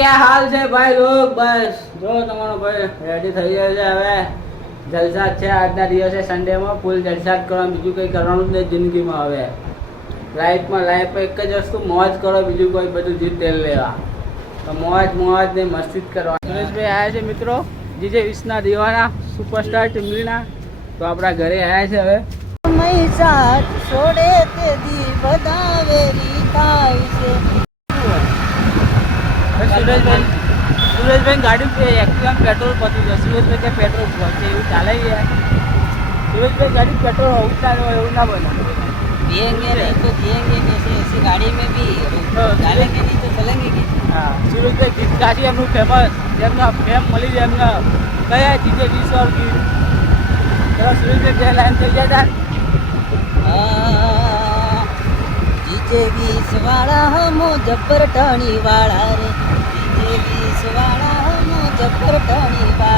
क्या हाल છે ભાઈ લોગ બસ જો તમારો ભાઈ રેડી થઈ ગયો છે હવે જલસા છે આજના દિવસે સન્ડેમાં ફૂલ જલસા જ કરવાનું બીજું કંઈ કરવાનું જ નહીં જિંદગીમાં હવે લાઈફ એક જ વસ્તુ મોજ કરો બીજું કોઈ બધું જીત તેલ લેવા તો મોજ ને મસ્તી જ કરવા સુરેશભાઈ આવ્યા છે મિત્રો જીજે વિસના દીવાના સુપરસ્ટાર ટીમલીના તો આપણા ઘરે આવ્યા છે હવે સાથ છોડે તે દી બધાવેરી થાય છે સુરેશભાઈ ગાડી એકદમ પેટ્રોલ પતી જાય સુરેશભાઈ કે પેટ્રોલ પહોંચે એવું ચાલે યાર सुरेशभाई गाड़ी पेट्रोल होता है वो ना बना पिएंगे नहीं तो जिएंगे कैसे ऐसी गाड़ी में भी डालेंगे नहीं तो चलेंगे कैसे हाँ सुरेशभाई गीत गाड़ी એમનું ફેમસ એમના ફેમ મળી જાય એમને કયા જીજે 20 વાર ગીત તો સુરેશભાઈ બે લાઈન થઈ ગયા હતા જીજે 20 વાળા હમો જબ્બર ટાણી વાળા રે જીજે 20 વાળા હમો જબ્બર ટાણી વાળા